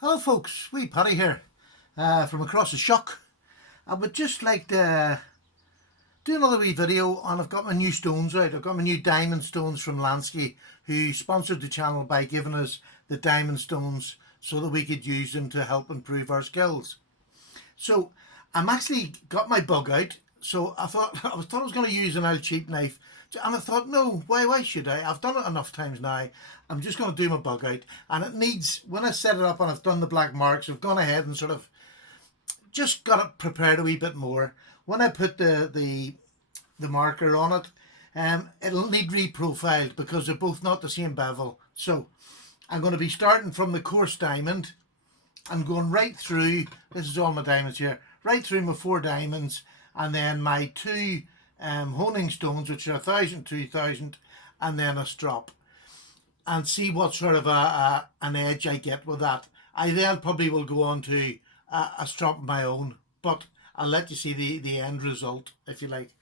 Hello folks, wee Paddy here from across the shock. I would just like to do another wee video, and I've got my new stones out. I've got my new diamond stones from Lansky, who sponsored the channel by giving us the diamond stones so that we could use them to help improve our skills. So I'm actually got my bug out, so I thought I was going to use an old cheap knife, and I thought, no, why should I? I've done it enough times now. I'm just going to do my bug out, and it needs, when I set it up and I've done the black marks, I've gone ahead and sort of just got it prepared a wee bit more. When I put the marker on it, it'll need reprofiled because they're both not the same bevel. So I'm going to be starting from the coarse diamond and going right through. This is all my diamonds here, right through my 4 diamonds, and then my 2 honing stones, which are 1,000, 2,000, and then a strop, and see what sort of an edge I get with that. I then probably will go on to a strop of my own, but I'll let you see the end result if you like.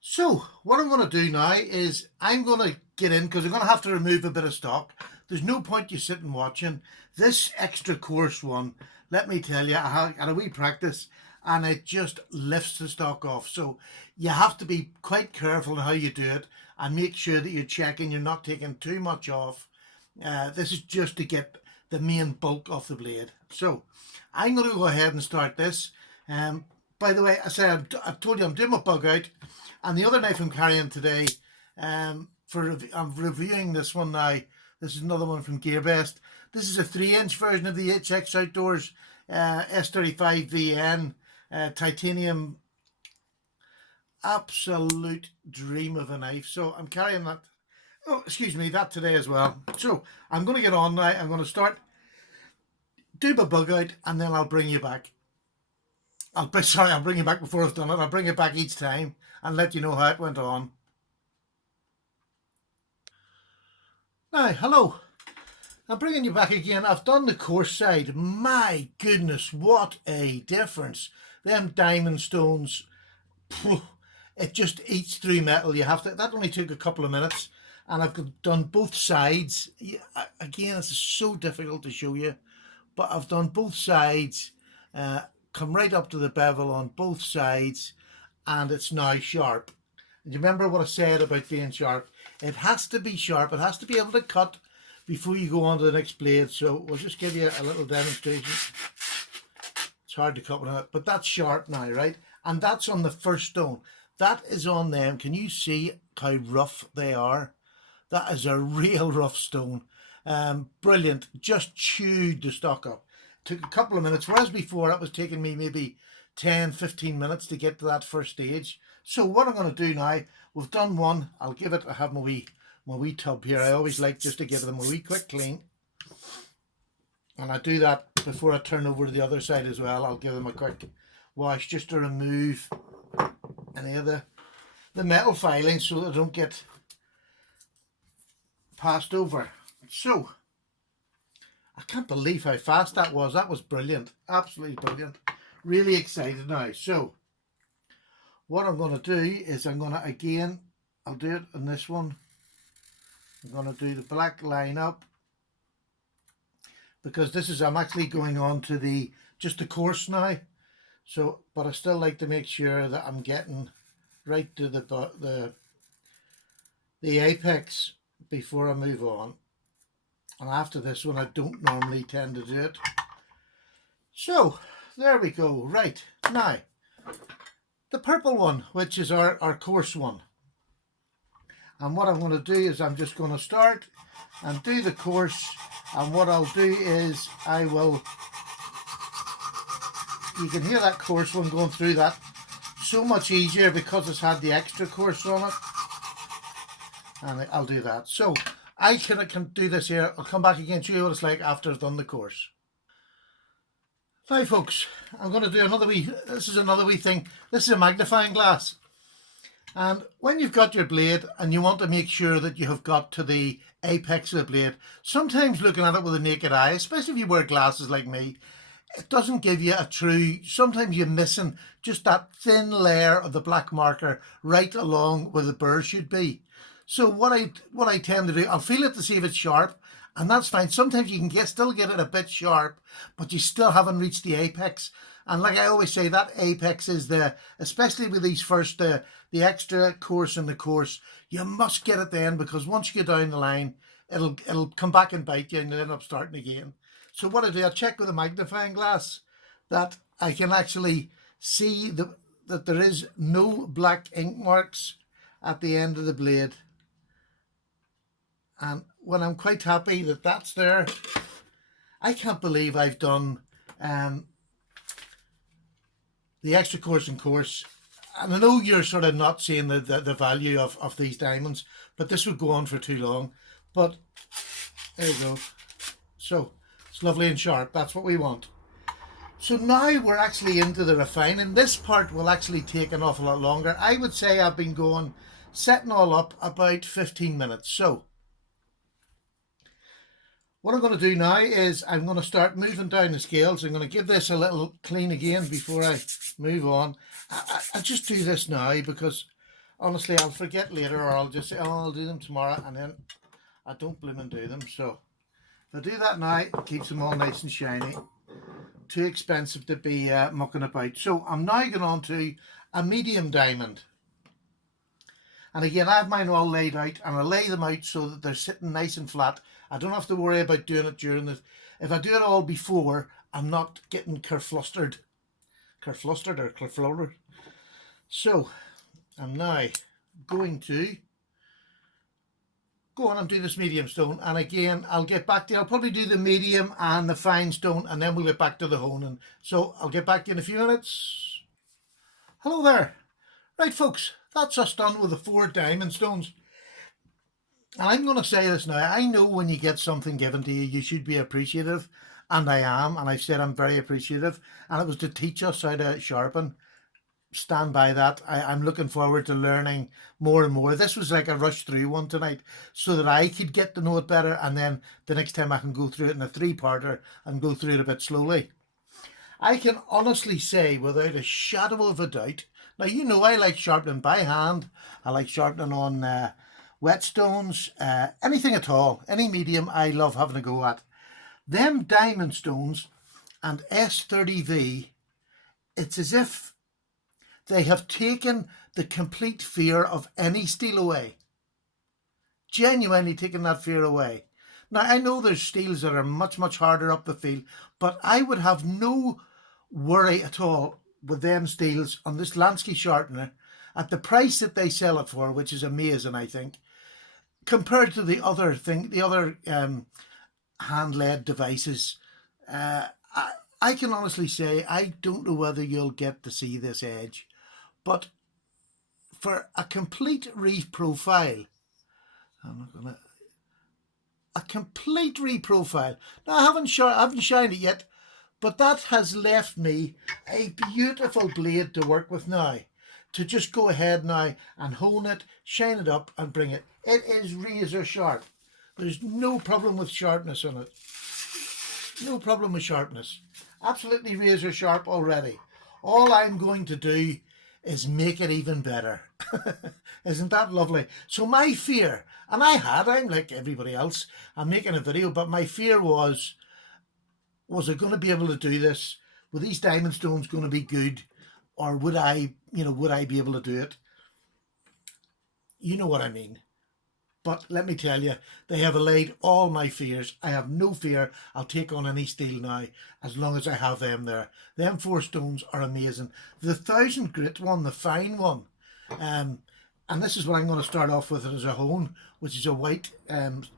So what I'm going to do now is I'm going to get in, because I'm going to have to remove a bit of stock. There's no point you sitting watching. This extra coarse one, let me tell you, I had a wee practice and it just lifts the stock off. So you have to be quite careful in how you do it and make sure that you're checking you're not taking too much off. This is just to get the main bulk of the blade. So I'm going to go ahead and start this. By the way, I told you I'm doing my bug out, and the other knife I'm carrying today, I'm reviewing this one now. This is another one from GearBest. This is a 3-inch version of the HX Outdoors S35 VN titanium. Absolute dream of a knife. So I'm carrying that. Oh, excuse me, that today as well. So I'm going to get on now. I'm going to start, do my bug out, and then I'll bring you back. I'll bring you back before I've done it. I'll bring it back each time and let you know how it went on. Now, hello. I'm bringing you back again. I've done the coarse side. My goodness, what a difference. Them diamond stones, it just eats through metal. That only took a couple of minutes, and I've done both sides. Again, it's so difficult to show you, but I've done both sides, come right up to the bevel on both sides, and it's now sharp. And you remember what I said about being sharp? It has to be sharp. It has to be able to cut before you go on to the next blade. So we'll just give you a little demonstration. It's hard to cut with it, but that's sharp now, right? And that's on the first stone. That is on them. Can you see how rough they are? That is a real rough stone. Brilliant. Just chewed the stock up. Took a couple of minutes, whereas before it was taking me maybe 10-15 minutes to get to that first stage. So what I'm going to do now, we've done one. I have my wee tub here. I always like just to give them a wee quick clean, and I do that before I turn over to the other side as well. I'll give them a quick wash just to remove any of the metal filings so they don't get passed over. So I can't believe how fast that was. That was brilliant. Absolutely brilliant. Really excited now. So what I'm going to do is I'll do it on this one. I'm going to do the black line up, because I'm actually going on to just the coarse now. So, but I still like to make sure that I'm getting right to the apex before I move on. And after this one, I don't normally tend to do it. So there we go. Right, now the purple one, which is our coarse one. And what I'm going to do is I'm just going to start and do the coarse. And what I'll do is you can hear that coarse one going through that so much easier because it's had the extra coarse on it. And I'll do that. So I can do this here. I'll come back again and show you what it's like after I've done the course. Now folks, I'm going to do this is another wee thing. This is a magnifying glass. And when you've got your blade and you want to make sure that you have got to the apex of the blade, sometimes looking at it with a naked eye, especially if you wear glasses like me, it doesn't give you a true, sometimes you're missing just that thin layer of the black marker right along where the burr should be. So what I tend to do, I'll feel it to see if it's sharp, And that's fine. Sometimes you can still get it a bit sharp, but you still haven't reached the apex. And like I always say, that apex is especially with these first, the extra course and the course, you must get it then, because once you get down the line, it'll come back and bite you and you'll end up starting again. So what I do, I check with a magnifying glass that I can actually see that there is no black ink marks at the end of the blade. And when I'm quite happy that that's there, I can't believe I've done the extra course and course. And I know you're sort of not seeing the value of these diamonds, but this would go on for too long. But there you go. So it's lovely and sharp. That's what we want. So now we're actually into the refining. This part will actually take an awful lot longer. I would say I've been setting all up about 15 minutes. So what I'm going to do now is I'm going to start moving down the scales. I'm going to give this a little clean again before I move on. I just do this now because honestly I'll forget later, or I'll just say, oh, I'll do them tomorrow, and then I don't bloom and do them. So if I do that now, it keeps them all nice and shiny. Too expensive to be mucking about. So I'm now going on to a medium diamond. And again, I have mine all laid out, and I lay them out so that they're sitting nice and flat. I don't have to worry about doing it during the... If I do it all before, I'm not getting kerflustered or kerflowered. So I'm now going to go on and do this medium stone, and again I'll get back to you. I'll probably do the medium and the fine stone, and then we'll get back to the honing. So I'll get back to you in a few minutes. Hello there. Right folks, that's us done with the 4 diamond stones. And I'm going to say this now, I know when you get something given to you, you should be appreciative, and I am, and I've said I'm very appreciative, and it was to teach us how to sharpen. Stand by that. I'm looking forward to learning more and more. This was like a rush through one tonight so that I could get to know it better, and then the next time I can go through it in a 3-parter and go through it a bit slowly. I can honestly say without a shadow of a doubt, now you know I like sharpening by hand, I like sharpening on whetstones, anything at all, any medium I love having a go at. Them diamond stones and S30V, it's as if they have taken the complete fear of any steel away. Genuinely taken that fear away. Now, I know there's steels that are much, much harder up the field, but I would have no worry at all with them steels on this Lansky sharpener at the price that they sell it for, which is amazing, I think, compared to the other hand-led devices. I can honestly say I don't know whether you'll get to see this edge. But for a complete reprofile, a complete reprofile. Now I haven't shined it yet, but that has left me a beautiful blade to work with now. To just go ahead now and hone it, shine it up, and bring it. It is razor sharp. There's no problem with sharpness on it. No problem with sharpness. Absolutely razor sharp already. All I'm going to do is make it even better. Isn't that lovely? So my fear, and I'm like everybody else, I'm making a video, but my fear was I going to be able to do this? Were these diamond stones going to be good? Or would I be able to do it? You know what I mean. But let me tell you, they have allayed all my fears. I have no fear. I'll take on any steel now, as long as I have them there. Them 4 stones are amazing. The 1000 grit one, the fine one, and this is what I'm going to start off with as a hone, which is a white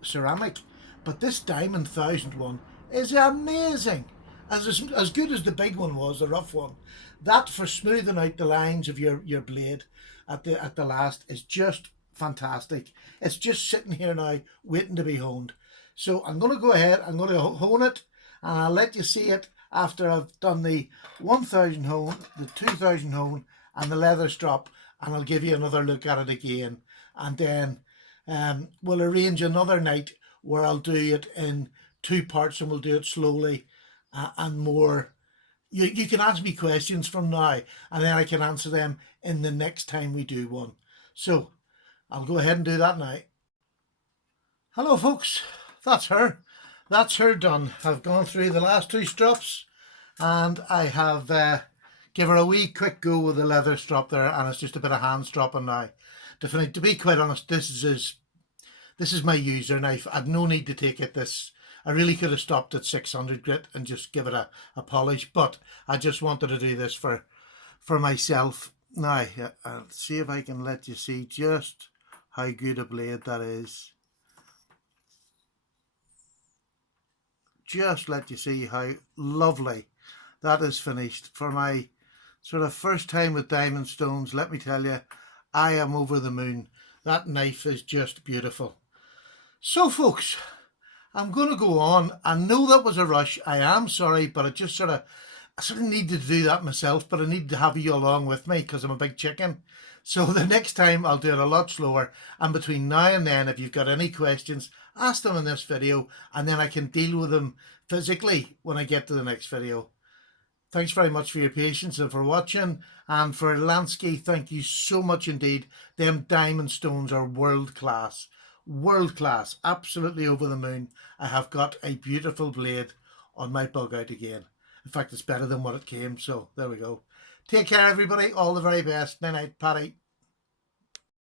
ceramic. But this diamond 1000 one is amazing. As good as the big one was, the rough one. That for smoothing out the lines of your blade at the last is just fantastic. It's just sitting here now waiting to be honed. So I'm going to go ahead, I'm going to hone it, and I'll let you see it after I've done the 1000 hone, the 2000 hone, and the leather strop, and I'll give you another look at it again. And then we'll arrange another night where I'll do it in 2 parts, and we'll do it slowly and more. You can ask me questions from now, and then I can answer them in the next time we do one. So I'll go ahead and do that now. Hello folks, that's her. that's her done. I've gone through the last two strops and I have give her a wee quick go with the leather strop there, and it's just a bit of hand stropping now. To be quite honest, this is my user knife. I'd no need to take it this. I really could have stopped at 600 grit and just give it a polish, but I just wanted to do this for myself. Now, I'll see if I can let you see just how good a blade that is. Just let you see how lovely that is finished. For my sort of first time with diamond stones, let me tell you, I am over the moon. That knife is just beautiful. So folks, I'm going to go on. I know that was a rush. I am sorry, but I sort of needed to do that myself, but I need to have you along with me because I'm a big chicken. So the next time I'll do it a lot slower. And between now and then, if you've got any questions, ask them in this video, and then I can deal with them physically when I get to the next video. Thanks very much for your patience and for watching. And for Lansky, thank you so much indeed. Them diamond stones are world class. World class. Absolutely over the moon. I have got a beautiful blade on my bug out again. In fact, it's better than what it came. So there we go. Take care, everybody. All the very best. Night night, Paddy.